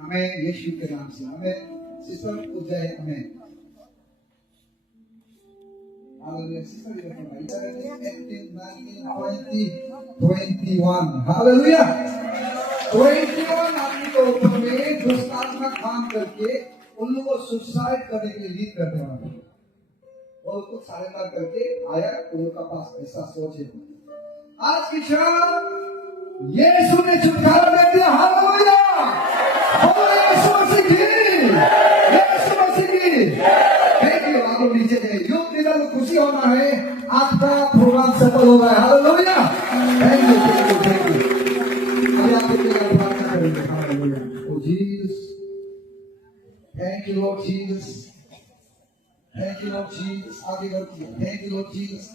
हमें यीशु के नाम से, हमें सिस्टम उज्जय, हमें Hallelujah. 18, 19, 20, 21. Hallelujah. 21 आदमी को ऊपर में दुष्टात्मा काम करके उन लोगों को सुसाइड करने के लिए लीड करते हैं और उसको सरेंडर करके आया उन लोगों का पास ऐसा सोचे। आज की शाम यीशु ने छुटकारा दे दिया। हालेलुया। यीशु मसीह की, यीशु मसीह की। Thank you. आप लोग नीचे जाइए। खुशी होना है, आपका प्रोग्राम सफल हो रहा है। Hallelujah. Thank you, thank you, thank you. अभी आप प्रार्थना करेंगे। हालेलुया। ओ जीसस आगे बढ़ती है। Thank you Lord Jesus.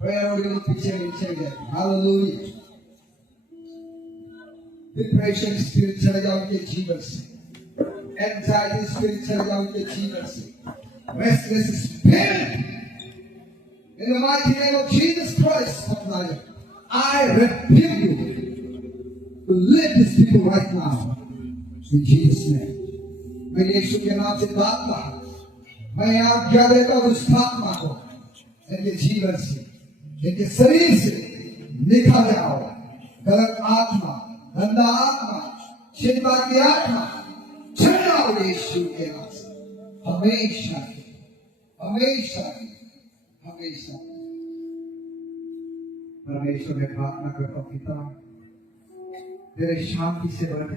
Prayer और लोग पीछे नीचे गए। हालेलुया। डिप्रेशन स्पिरिट चले जाओ उनके जीवन से, एंजाइटी स्पिरिट चले जाओ उनके जीवन से, restless spirit in the mighty name of Jesus Christ of Nazareth, I rebuke you to lead these people right now in Jesus name. मैं यीशु के नाम से बात कहा, मैं आज्ञा देता हूँ उस आत्मा को इनके जीवन से, इनके शरीर से निकल जाओ। गलत आत्मा, गंदा आत्मा, चिंता की आत्मा चल जाओ यीशु के नाम से, हमेशा हमेशा हमेशा। परमेश्वर में प्रार्थना करता हूं, पिता तेरे शांति से बढ़े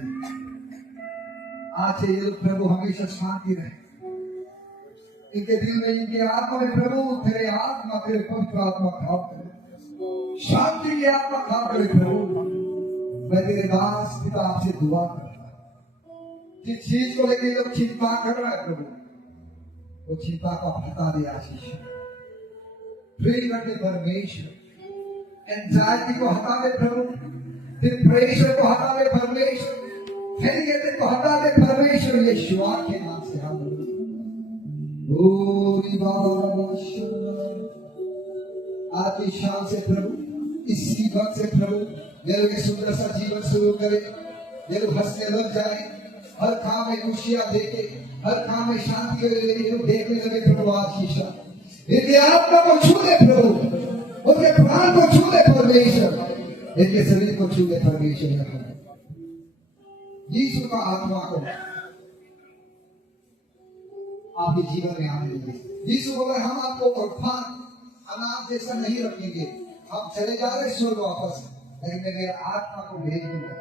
आज से ये लोग प्रभु हमेशा शांति रहे इनके दिल में, इनके आत्मा में। प्रभु तेरे आत्मा, तेरे पवित्र आत्मा काम करे, शांति की आत्मा काम करे। प्रभु मैं तेरे दास पिता आपसे दुआ करता हूं, जिस चीज को लेकर ये लोग चिंता कर रहा है प्रभु, वो चिंता को हटा दे आशीष, फ्री कर दे परमेश्वर। एंजाइटी को हटा दे प्रभु, डिप्रेशन को हटा दे परमेश्वर, फेलियर को हटा दे परमेश्वर, यीशु के नाम से। आज की शाम से प्रभु, इसी वक्त से प्रभु ये लोग सुंदर सा जीवन शुरू करे, ये लोग हंसने लग जाए, हर काम में खुशियां देखे, हर काम में शांति देखने लगे प्रभु। आज की शाम इनके आत्मा को छू दे प्रभु, उनके प्राण को छू दे परमेश्वर, इनके शरीर को छू दे परमेश्वर। यीशु का आत्मा को आपके जीवन में आने दीजिए। यीशु बोले हम आपको orphan, अनाथ जैसा नहीं रखेंगे, हम चले जा रहे स्वर्ग वापस, लेकिन मेरे आत्मा को भेज दूंगा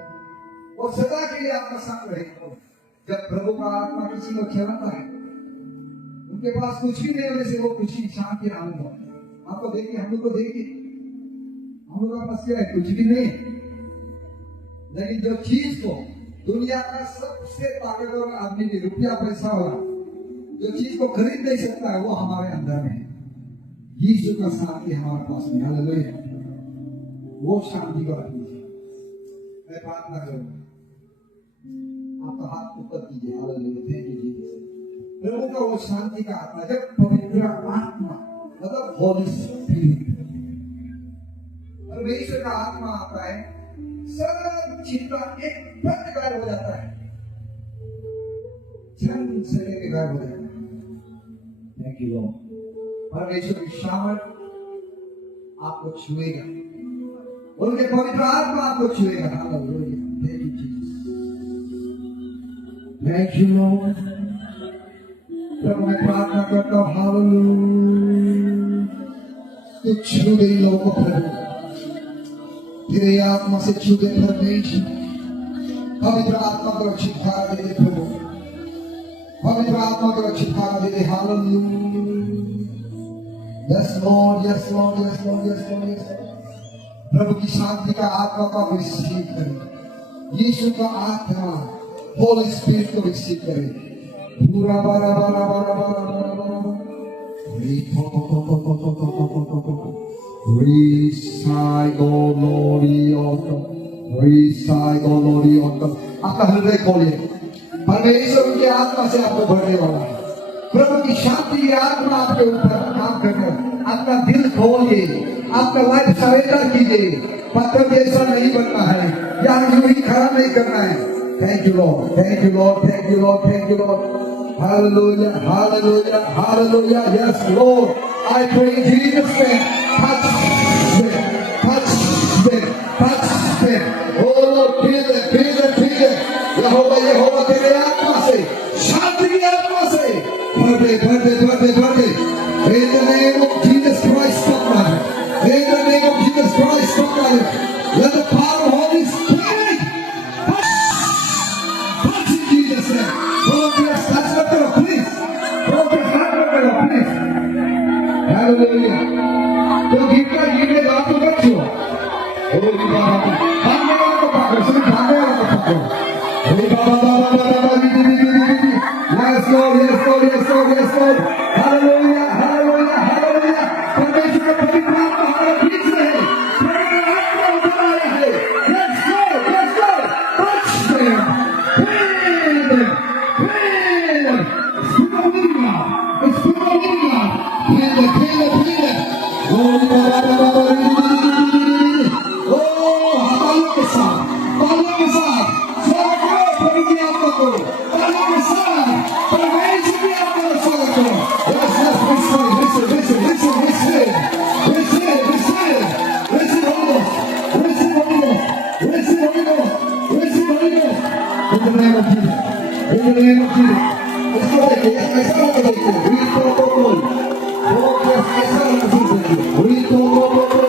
और सदा के लिए आपका साथ रहेगा। जब प्रभु का आत्मा किसी को खिलाता है, उनके पास कुछ भी नहीं होने से वो खुशी शांति आनंद होता है। आपको देखिए, हम लोग को देखिए, हम लोग का पास क्या है? कुछ भी नहीं, लेकिन जो चीज को दुनिया का सबसे ताकतवर आदमी भी, रुपया पैसा वाला, जो चीज को खरीद नहीं सकता है, वो हमारे अंदर में है। यीशु का शांति हमारे पास में। हालेलुया। वो शांति को रखिए। मैं प्रार्थना करूंगा, आपका हाथ ऊपर कीजिए। हालेलुया। Thank you Jesus. प्रभु का वो शांति का आत्मा, जब पवित्र आत्मा मतलब होली स्पिरिट, परमेश्वर का आत्मा आता है, सब चिंता एक पल गायब हो जाता है, क्षण से लेकर गायब हो जाता है। Thank you Lord. परमेश्वर की शामत आपको छुएगा, उनके पवित्र आत्मा आपको छुएगा। Hallelujah. Thank you Jesus. Thank you Lord. प्रभु मैं प्रार्थना करता हूँ, हालेलुया, तू छू दे लोगों को प्रभु, तेरे आत्मा से छू दे परमेश्वर। पवित्र आत्मा को छुटकारा दे दे प्रभु, पवित्र आत्मा को छुटकारा दे दे। Hallelujah. Yes Lord, yes Lord, yes Lord, yes Lord, yes Lord. प्रभु की शांति का आत्मा को रिसीव करें, यीशु का आत्मा होली स्पिरिट को रिसीव करें। पूरा बारा बारा बारा बारा बारा आपका हृदय खोलिए, परमेश्वर के आत्मा से आपको भरने वाला है। प्रभु की शांति की आत्मा आपके ऊपर काम करना। अपना दिल खोलिए, आपका लाइफ सरेंडर कीजिए। पत्थर जैसा नहीं बनना है, या यूं ही खड़ा नहीं करना है। Thank you Lord, thank you Lord, thank you Lord, thank you Lord. Hallelujah, hallelujah, hallelujah. Yes Lord, I pray in Jesus' name, touch them, touch them, touch them. Oh Lord, feel them, feel them, feel them. यहोवा यहोवा तेरे आत्मा से, शांति की आत्मा से भर दे, भर दे, भर दे, भर दे। In the name of Jesus Christ of Nazareth, in the name of Jesus Christ of Nazareth, let the power of Holy Spirit touch in Jesus' name. Progress, touch the girl, please. Progress, touch the girl, please. Hallelujah. तो गीत का गीत में आप तो बच्चों, ओ बाबा, भागने वालों को पकड़ो, सिर्फ भागने वालों को पकड़ो। Yes, Lord, yes, Lord, yes, Lord, yes, Lord. Hallelujah, hallelujah. in the name of Jesus. इसको देखिए, ऐसा होगा देखिए, हुई तो कोई, वो बस ऐसा होना चाहिए, हुई तो कोई,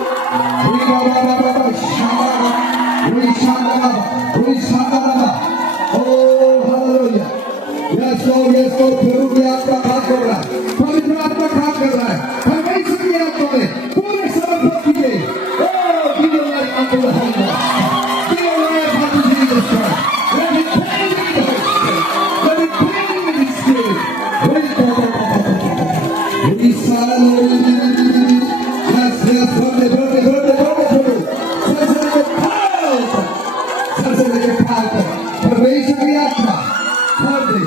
हुई बाबा, शाबाश, हुई शाबाश, हुई शाबाश, oh hallelujah, yes Lord, प्रभु भी आपका काम कर रहा है, पवित्र आपका काम कर रहा है, परमेश्वर की आत्मा में पूरे समर्पण कीजिए, oh give your life unto the Holy Ghost, give your life unto Jesus Christ, let it burn in the Holy Spirit, let it burn in the Spirit, let it burn, we yes, yes, burn, सबसे लेके पाल पर परमेश्वर की आत्मा भर दे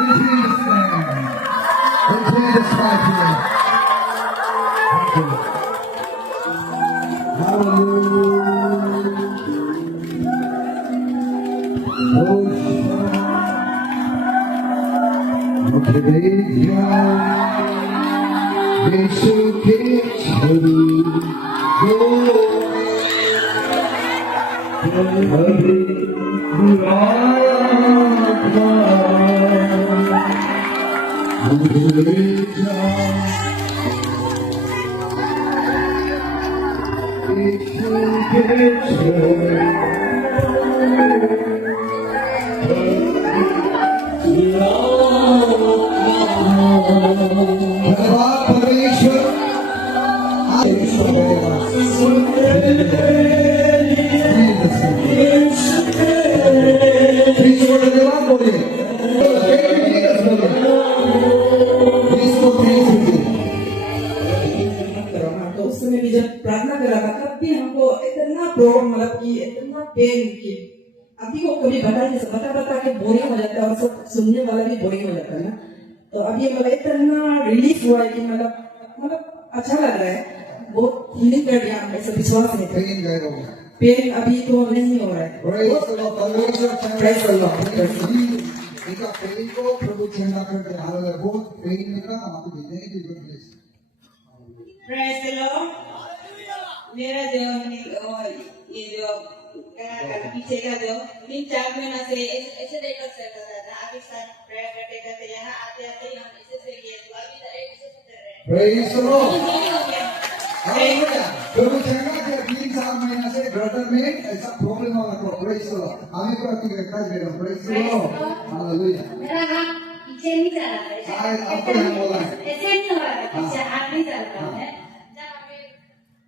in Jesus' name, in Jesus' mighty name. Thank you. Hallelujah. Oh, मुझे देखा यीशु के छवि को कभी बुलाया था, मुझे देखा यीशु के छवि धन्यवाद परमेश्वर, धन्यवाद बोलिए, तो उस समय भी जब प्रार्थना करा था तब भी हमको इतना प्रॉब्लम मतलब कि इतना पेन कि अभी को कभी बता के बोरिंग हो जाता है और सब सुनने वाला भी बोरिंग हो जाता है ना। तो अभी मतलब इतना रिलीफ हुआ है कि मतलब अच्छा लग रहा है, बहुत हीलिंग कर दिया हमने, ऐसा विश्वास है। पेन अभी तो नहीं हो रहा है। इनका पेन को प्रभु चंगा करके हालेलुया, बहुत पेन निकला आपको देने की जरूरत है। Praise the Lord. मेरा जो ये जो पीछे का जो 3-4 महीना से ऐसे देखकर चल रहा था, आगे साथ प्रेयर करते करते यहाँ आते आते हम ऐसे से किए, तो अभी तक ऐसे से कर रहे हैं। Praise the Lord. हालेलुया, प्रभु चंगा के 3-4 महीना से ब्रदर में ऐसा प्रॉब्लम हो रहा था। Praise the Lord. हमें को अपनी ग्रहण कर रहे हैं। Praise the Lord. हालेलुया। मेरा हाथ पीछे नहीं चला था, आपको हम बोला है। ऐसे नहीं हो रहा था, पीछे हाथ नहीं चलता है। जब हमें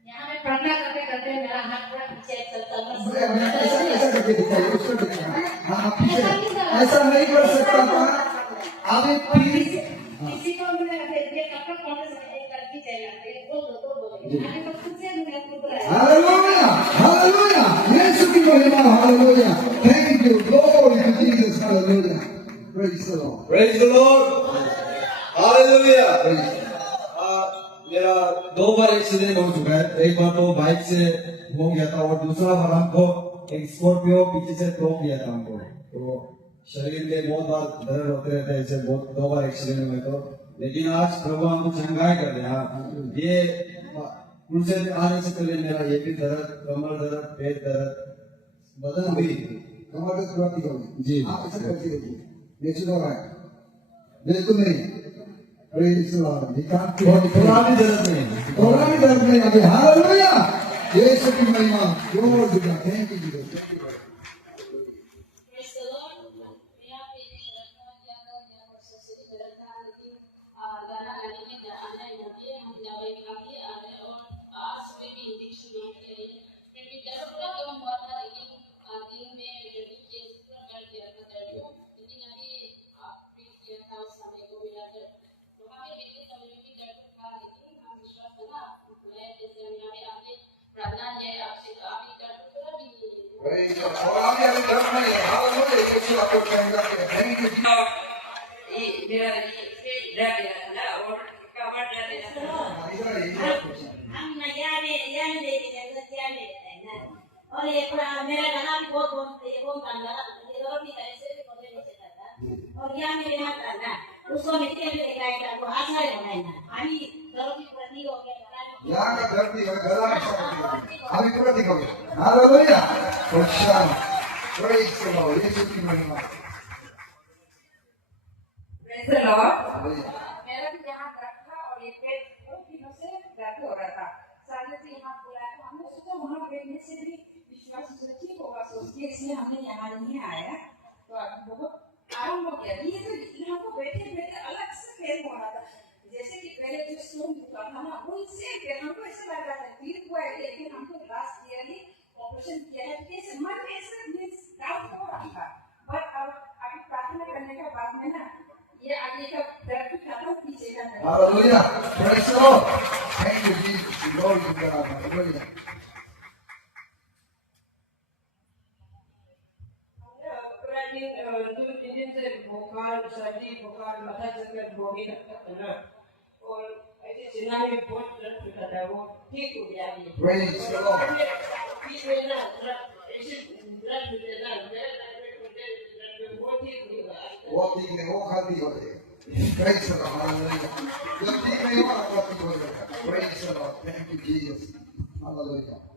यहाँ में प्रार्थना करते करते मेरा हाथ पूरा पीछे चलता है। ऐसा करके दिखाइए, उसको दिखाइए। हाँ, पीछे ऐसा नहीं कर सकता था। अभी प्लीज किसी को भी लगा ये कब तक कौन से एक लड़की चाहिए, बोल दो आगे तो खुद से मैं खुद रहा हालेलुया, हालेलुया, यीशु की महिमा, hallelujah, thank you, glory to Jesus, hallelujah, praise the Lord, Praise the Lord. Hallelujah. मेरा 2 बार एक्सीडेंट हो चुका है। एक बार तो बाइक से हो गया था और दूसरा बार हमको एक स्कॉर्पियो पीछे से ठोक दिया था हमको। तो शरीर में बहुत बार दर्द होते रहते हैं, ऐसे 2 बार एक्सीडेंट हुए तो। लेकिन आज प्रभु हमको चंगाई कर रहे हैं। ये उनसे आने से पहले मेरा ये भी दर्द, कमर दर्द, पेट दर्द, बदन भी हमारे सुरक्षित हो जी। आप ऐसा करके देखिए, निश्चित हो रहा है, बिल्कुल नहीं, प्रेज द लॉर्ड, थोड़ा भी दर्द नहीं है। थोड़ा भी दर्द नहीं अभी, हालेलुया, यीशु की महिमा, glory to God, thank you Jesus. Praise the Lord. मेरा पेट में दर्द था, क्या था, मेरा परसों से भी दर्द था, लेकिन गाना गाने में आने लगी है, हम दवाई खाते आ रहे हैं और आज सुबह भी इंजेक्शन ले रहे हैं। फिर भी दर्द थोड़ा कम हुआ था, लेकिन दिन में रेडी केस पूरा कर दिया था दर्द को, लेकिन अभी ट्रीट किया था उस समय को मेरा दर्द। तो हमें बीते समय में भी दर्द था, लेकिन हम विश्वास करा, मैं जैसे हमें आपने प्रार्थना है आपसे, तो अभी दर्द थोड़ा भी नहीं है। प्रेज द लॉर्ड, और अभी दर्द नहीं है, हालेलुया, यीशु आपको चंगा करे, थैंक यू जीसस। मेरा ये डर गया था ना और कमर डर गया था। हम ना यहाँ में लेके गए तो क्या ले लेते हैं ना। और ये पूरा मेरा गाना भी बहुत गाना ये लोग भी ऐसे भी बोलते नहीं चलता था। और यहाँ मेरे हाथ था ना उसको मिट्टी में दिखाया था वो आशा है ना अभी लोग भी पूरा नहीं हो गया गाना यहाँ का धरती है गला में शक्ति अभी पूरा दिखोगे hallelujah Prashant praise the Lord यीशु की महिमा Praise the Lord. हालेलुया मेरा भी यहाँ रखा और ये पेट बहुत दिनों से दर्द हो रहा था साले से यहाँ बुलाया तो हमने सोचा वहाँ बैठने से भी विश्वास से ठीक होगा सोच के इसलिए हमने यहाँ नहीं आया तो अभी बहुत आराम हो गया ये तो यहाँ को बैठे बैठे अलग से फील हो रहा था जैसे कि पहले जो स्टोन हुआ था ना उनसे हमको ऐसा लग रहा था ठीक हुआ है लेकिन हमको लास्ट ईयरली ऑपरेशन किया है कैसे मन में ऐसा डाउट हो रहा था बट अब अभी प्रार्थना करने के बाद में ना ये आगे का दर्द खत्म पीछे का दर्द hallelujah praise the Lord thank you Jesus glory to God hallelujah दिन से बुखार सर्दी बुखार माथा चक्कर बोगी लगता था ना और ऐसे सीना में बहुत दर्द होता था वो ठीक हो गया अभी प्रेज द लॉर्ड बीच में ना ऐसे दर्द होते ना वो ठीक हो गया वो ठीक नहीं वो खाली हो जाएगा प्रेज द लॉर्ड हालेलुया जब ठीक नहीं होगा वो ठीक हो जाएगा praise the Lord thank you Jesus hallelujah